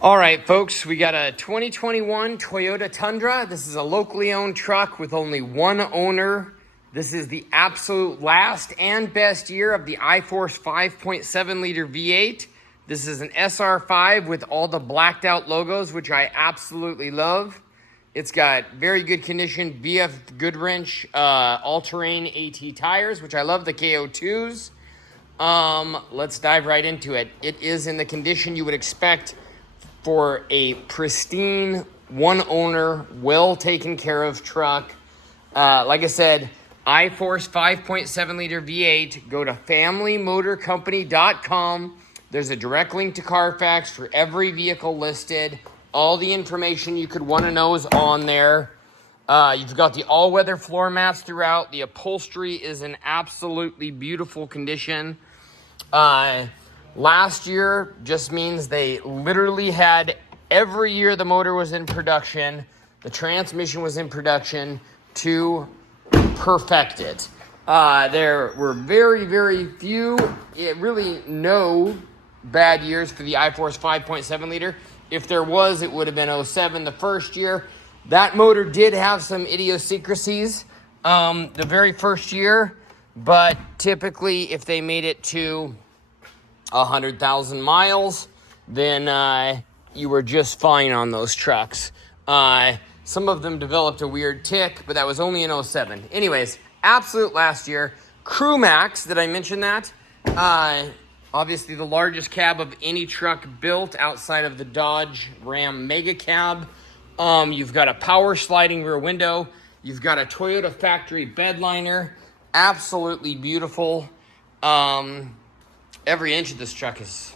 All right, folks, we got a 2021 Toyota Tundra. This is a locally owned truck with only one owner. This is the absolute last and best year of the iForce 5.7 liter V8. This is an SR5 with all the blacked out logos, which I absolutely love. It's got very good condition BF Goodwrench all-terrain AT tires, which I love, the KO2’s. Let's dive right into it. It is in the condition you would expect for a pristine, one owner, well taken care of truck. Like I said, iForce 5.7 liter V8. Go to familymotorcompany.com. There's a direct link to Carfax for every vehicle listed. All the information you could want to know is on there. You've got the all-weather floor mats throughout. The upholstery is in absolutely beautiful condition. Last year just means they literally had every year the motor was in production, the transmission was in production to perfect it. There were very, very few, really no bad years for the iForce 5.7 liter. If there was, it would have been 07 the first year. That motor did have some idiosyncrasies the very first year, but typically if they made it to 100,000 miles, then you were just fine on those trucks. Some of them developed a weird tick, but that was only in 07. Anyways, absolute last year. Crew Max, did I mention that? Obviously the largest cab of any truck built outside of the Dodge Ram Mega Cab. You've got a power sliding rear window. You've got a Toyota factory bed liner. Absolutely beautiful. Every inch of this truck is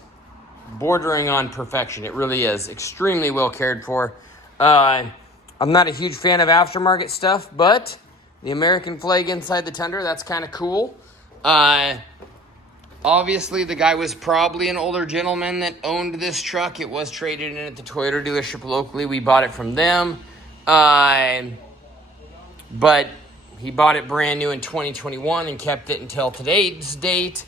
bordering on perfection. It really is. Extremely well cared for. I'm not a huge fan of aftermarket stuff, but the American flag inside the Tundra, that's kind of cool. Obviously, the guy was probably an older gentleman that owned this truck. It was traded in at the Toyota dealership locally. We bought it from them. But he bought it brand new in 2021 and kept it until today's date.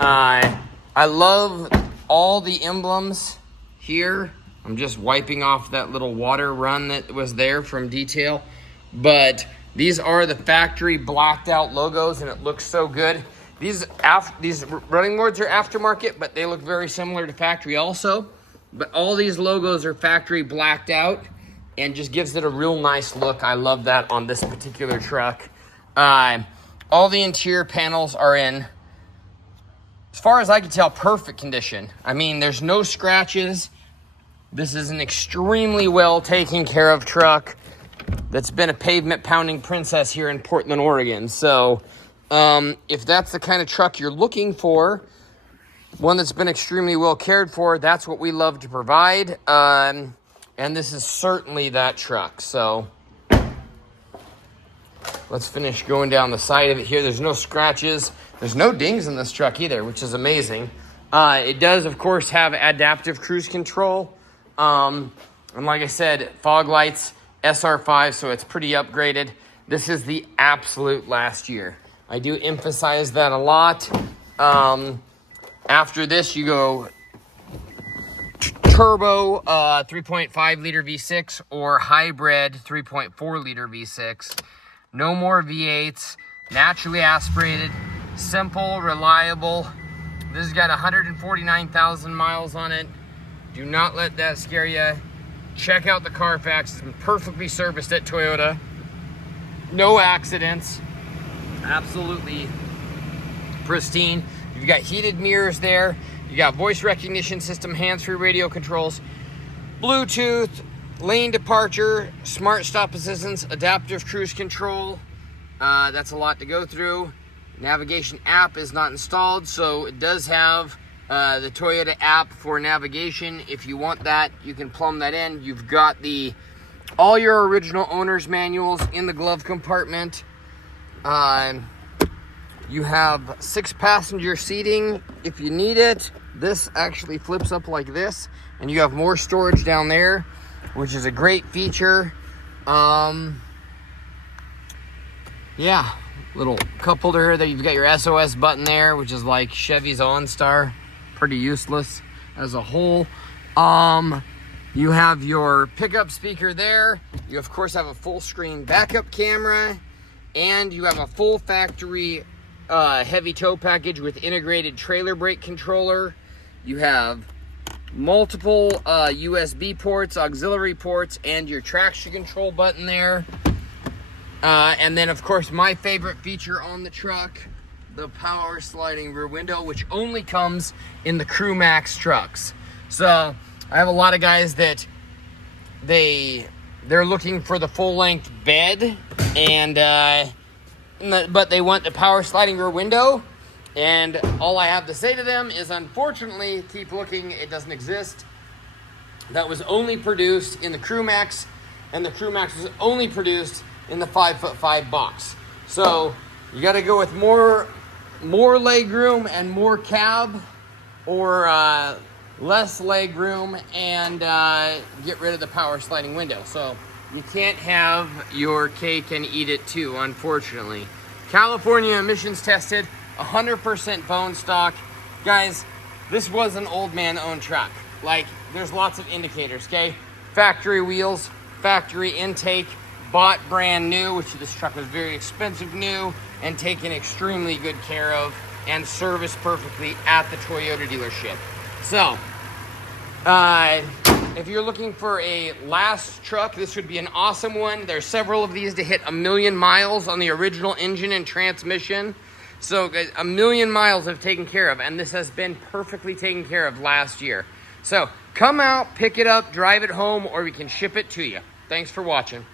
I love all the emblems here. I'm just wiping off that little water run that was there from detail. But these are the factory blacked out logos, and it looks so good. These running boards are aftermarket, but they look very similar to factory also. But all these logos are factory blacked out and just gives it a real nice look. I love that on this particular truck. All the interior panels are in, as far as I can tell, perfect condition. I mean, there's no scratches. This is an extremely well taken care of truck that's been a pavement pounding princess here in Portland, Oregon. So if that's the kind of truck you're looking for, one that's been extremely well cared for, that's what we love to provide. And this is certainly that truck. So let's finish going down the side of it here. There's no scratches. There's no dings in this truck either, which is amazing. It does, of course, have adaptive cruise control. And like I said, fog lights, SR5, so it's pretty upgraded. This is the absolute last year. I do emphasize that a lot. After this, you go turbo 3.5 liter V6 or hybrid 3.4 liter V6. No more V8s, naturally aspirated, simple, reliable. This has got 149,000 miles on it. Do not let that scare you. Check out the Carfax. It's been perfectly serviced at Toyota. No accidents. Absolutely pristine. You've got heated mirrors there. You got voice recognition system, hands-free radio controls, Bluetooth, lane departure, smart stop assistance, adaptive cruise control. That's a lot to go through. Navigation app is not installed, so it does have the Toyota app for navigation. If you want that, you can plumb that in. You've got all your original owner's manuals in the glove compartment. You have 6-passenger seating if you need it. This actually flips up like this, and you have more storage down there, which is a great feature. Yeah, little cup holder there. You've got your SOS button there, which is like Chevy's OnStar. Pretty useless as a whole. You have your pickup speaker there. You of course have a full screen backup camera, and you have a full factory heavy tow package with integrated trailer brake controller. You have multiple USB ports, auxiliary ports, and your traction control button there. And then of course my favorite feature on the truck, the power sliding rear window, which only comes in the Crew Max trucks. So I have a lot of guys that they're looking for the full length bed, and but they want the power sliding rear window, and all I have to say to them is, unfortunately, keep looking, it doesn't exist. That was only produced in the Crew Max, and the Crew Max was only produced in the 5'5" box. So you got to go with more leg room and more cab, or less leg room and get rid of the power sliding window. So you can't have your cake and eat it too, unfortunately. California emissions tested, 100% bone stock. Guys, this was an old man owned truck. Like, there's lots of indicators, okay? Factory wheels, factory intake, bought brand new, which this truck was very expensive new, and taken extremely good care of and serviced perfectly at the Toyota dealership. So, if you're looking for a last truck, this would be an awesome one. There's several of these to hit 1 million miles on the original engine and transmission. So 1 million miles have taken care of, and this has been perfectly taken care of last year. So come out, pick it up, drive it home, or we can ship it to you. Thanks for watching.